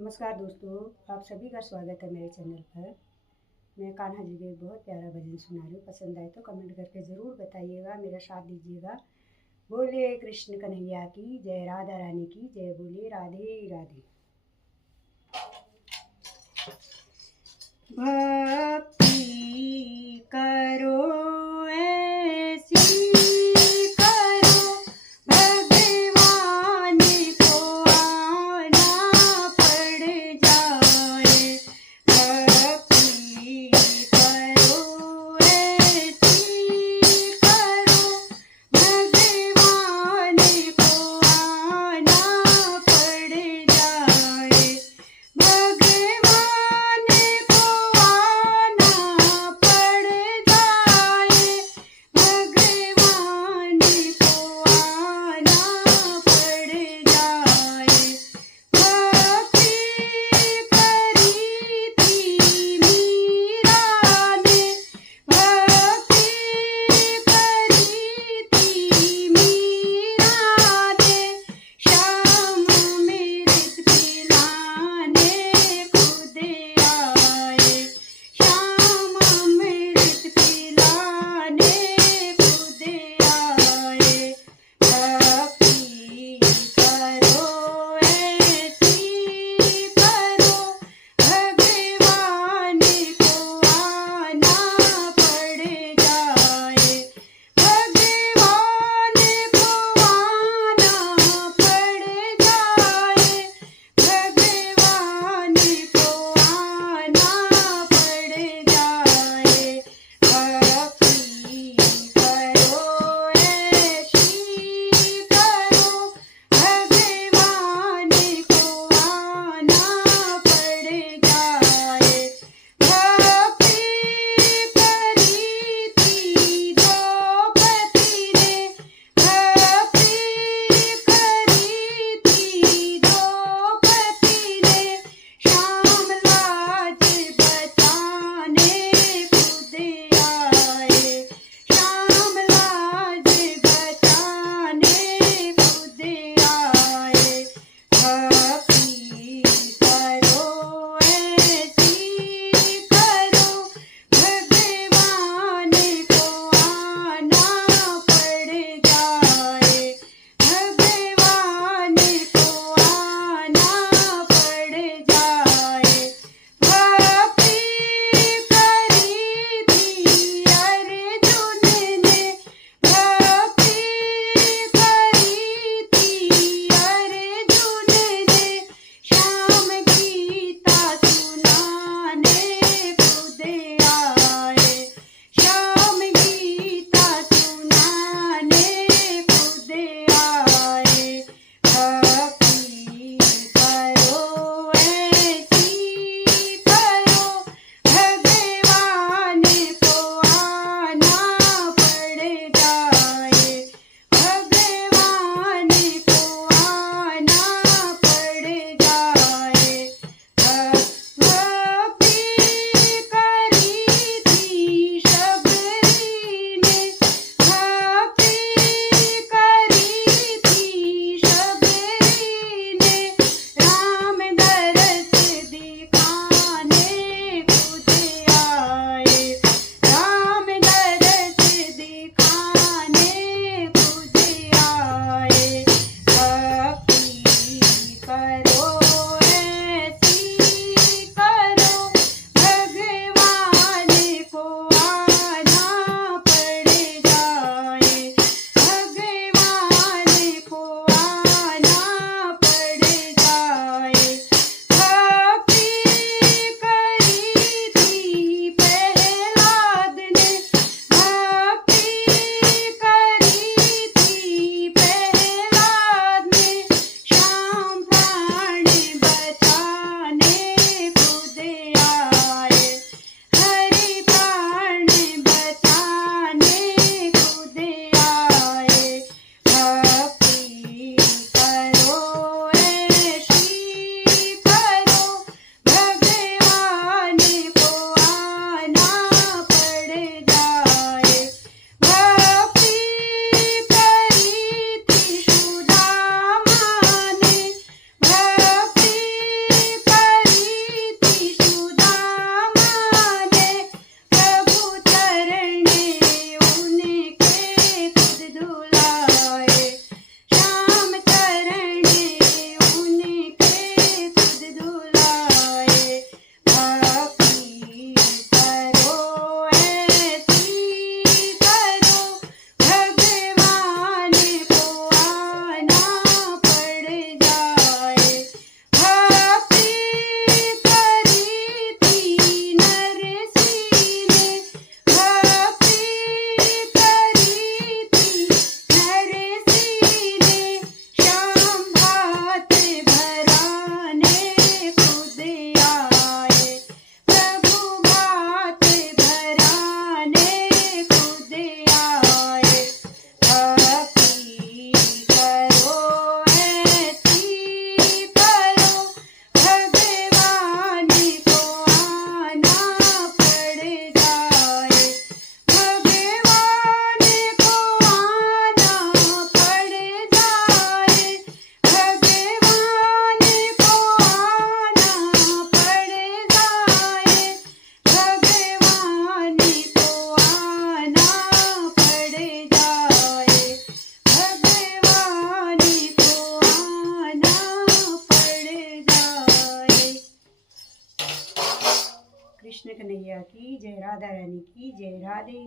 नमस्कार दोस्तों, आप सभी का स्वागत है मेरे चैनल पर। मैं कान्हा जी का एक बहुत प्यारा भजन सुना रही हूँ। पसंद आए तो कमेंट करके ज़रूर बताइएगा, मेरा साथ दीजिएगा। बोले कृष्ण कन्हैया की जय, राधा रानी की जय, बोले राधे राधे। भक्ति करो ऐसी करो, भगवान को आना पड़ जाए। भक्ति करो ऐसी करो, भगवान को आना पड़ जाए। भगवान को कन्हैया की जय, राधा रानी की जय, राधे।